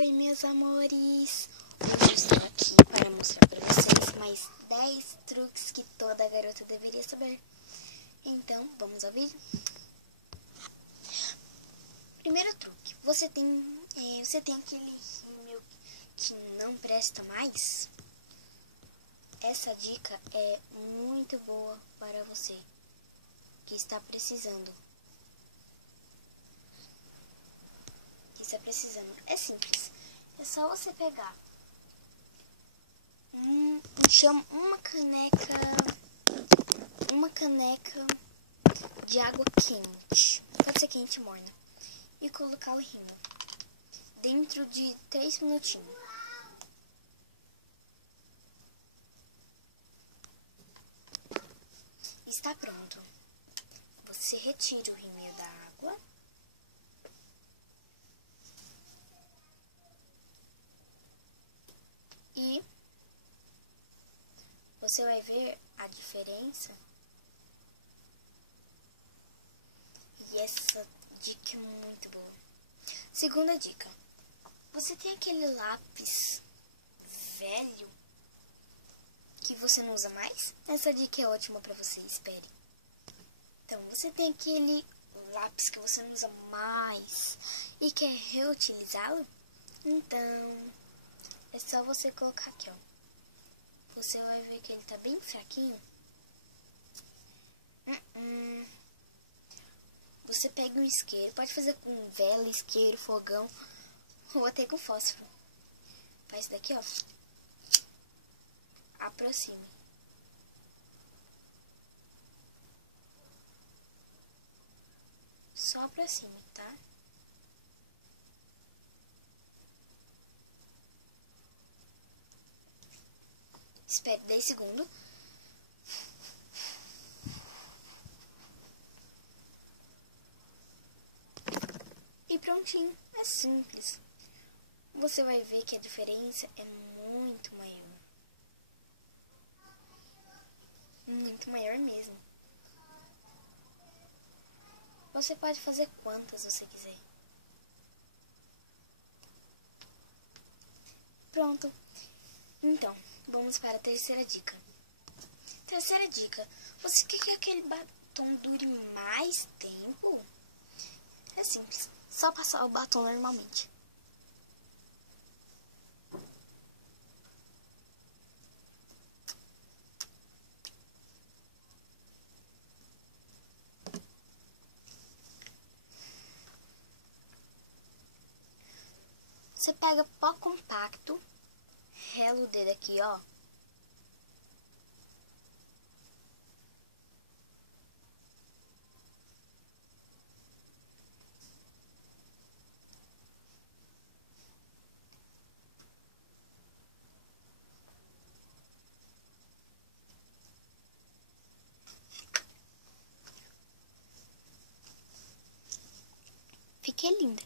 Oi, meus amores! Hoje eu estou aqui para mostrar para vocês mais 10 truques que toda garota deveria saber. Então, vamos ao vídeo? Primeiro truque. Você tem aquele rímel que não presta mais? Essa dica é muito boa para você que está precisando. É simples. É só você pegar uma caneca de água quente, pode ser quente morna, e colocar o rímel dentro de 3 minutinhos. Está pronto. Você retira o rímel da água e você vai ver a diferença. E essa dica é muito boa. Segunda dica. Você tem aquele lápis velho que você não usa mais? Essa dica é ótima para você, espere. Então, você tem aquele lápis que você não usa mais e quer reutilizá-lo? Então, é só você colocar aqui, ó. Você vai ver que ele tá bem fraquinho. Você pega um isqueiro, pode fazer com vela, isqueiro, fogão ou até com fósforo. Faz daqui, ó. Aproxime. Só aproxime, tá? Espere 10 segundos. E prontinho. É simples. Você vai ver que a diferença é muito maior. Muito maior mesmo. Você pode fazer quantas você quiser. Pronto. Então, vamos para a terceira dica. Terceira dica. Você quer que aquele batom dure mais tempo? É simples. Só passar o batom normalmente. Você pega pó compacto, rela o dedo aqui, ó. Fiquei linda.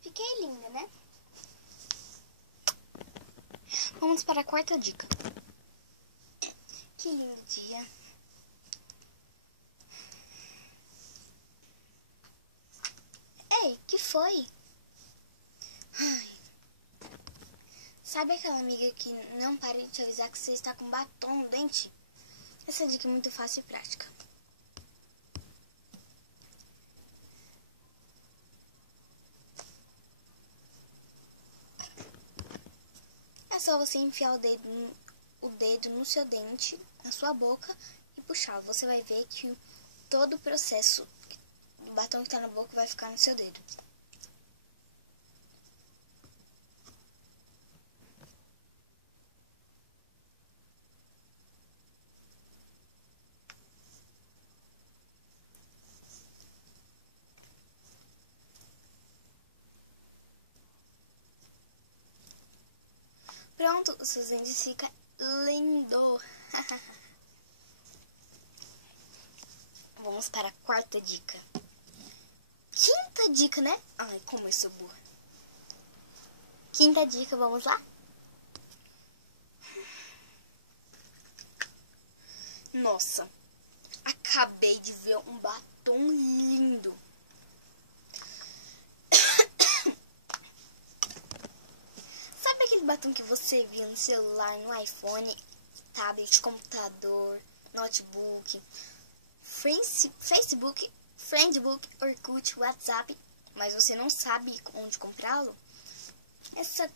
Fiquei linda, né? Vamos para a quarta dica. Que lindo dia. Ei, que foi? Ai. Sabe aquela amiga que não para de te avisar que você está com batom no dente? Essa dica é muito fácil e prática. só você enfiar o dedo no seu dente, na sua boca e puxar. Você vai ver que todo o processo do batom que tá na boca vai ficar no seu dedo. Pronto, os seus dentes ficam lindo. Vamos para a quarta dica. Quinta dica, né? Ai, como eu sou burra. Quinta dica, vamos lá? Nossa, acabei de ver um batom lindo. Sabe aquele batom que você viu no celular, no iPhone, tablet, computador, notebook, Facebook, Friendbook, Orkut, WhatsApp, mas você não sabe onde comprá-lo? Essa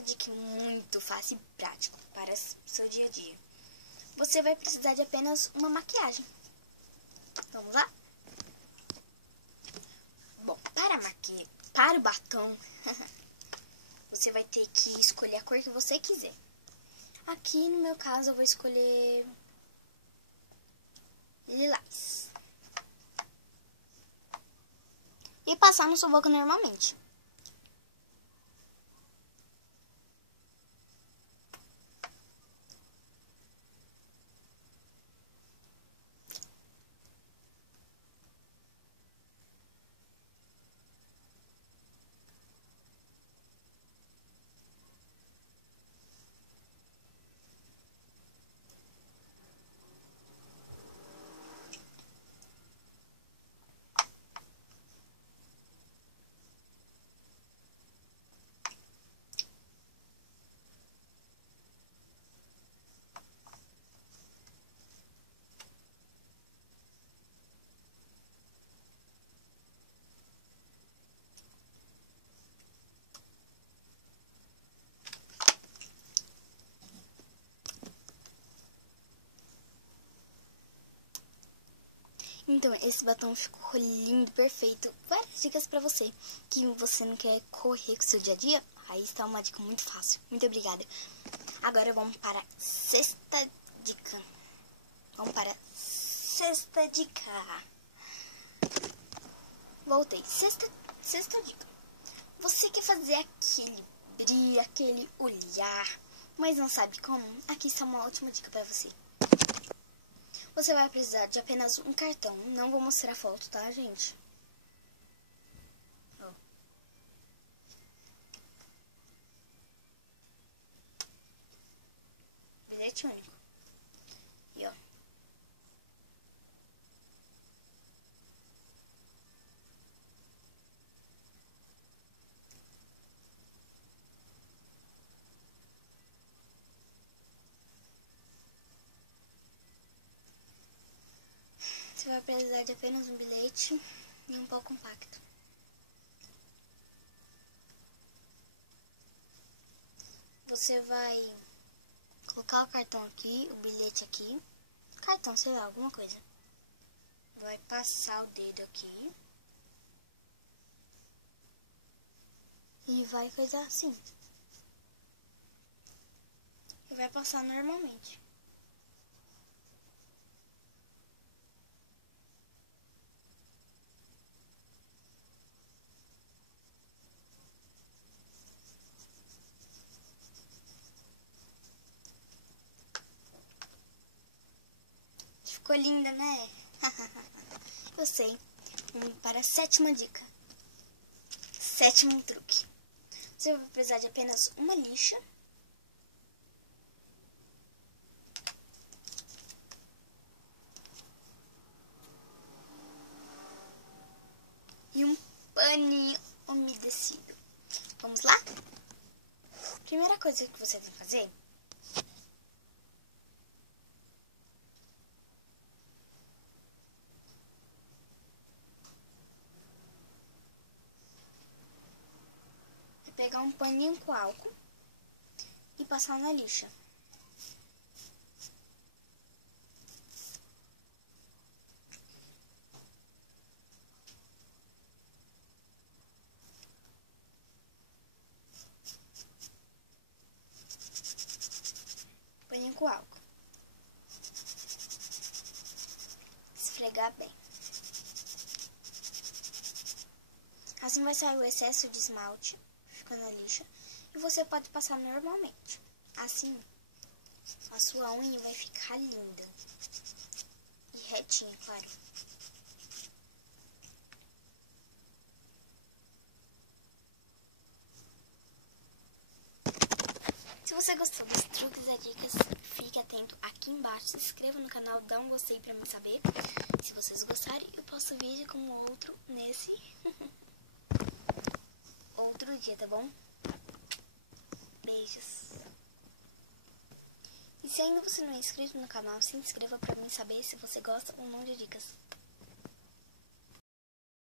dica é muito fácil e prática para o seu dia a dia. Você vai precisar de apenas uma maquiagem. Vamos lá? Bom, para o batom, você vai ter que escolher a cor que você quiser. Aqui, no meu caso, eu vou escolher lilás. E passar na sua boca normalmente. Então, esse batom ficou lindo, perfeito. Várias dicas pra você que você não quer correr com o seu dia a dia. Aí está uma dica muito fácil. Muito obrigada. Agora vamos para a sexta dica. Vamos para a sexta dica. Voltei. Sexta dica. Você quer fazer aquele brilho, aquele olhar, mas não sabe como? Aqui está uma ótima dica pra você. Você vai precisar de apenas um cartão. Não vou mostrar foto, tá, gente? Ó. Bilhete único. E ó. Você vai precisar de apenas um bilhete e um pó compacto. Você vai colocar o cartão aqui, o bilhete aqui. Cartão, sei lá, alguma coisa. Vai passar o dedo aqui. E vai coisar assim. E vai passar normalmente. Ficou linda, né? Eu sei. Vamos para a sétima dica. Sétimo truque. Você vai precisar de apenas uma lixa. E um paninho umedecido. Vamos lá? Primeira coisa que você tem que fazer é pegar um paninho com álcool e passar na lixa. Banho com álcool. Esfregar bem. Assim vai sair o excesso de esmalte, fica na lixa, e você pode passar normalmente. Assim, a sua unha vai ficar linda e retinha, claro. Se você gostou dos truques e dicas, fique atento aqui embaixo, se inscreva no canal, dá um gostei pra mim saber. Se vocês gostarem, eu posto vídeo como outro nesse outro dia, tá bom? Beijos. E se ainda você não é inscrito no canal, se inscreva pra mim saber se você gosta ou não de dicas.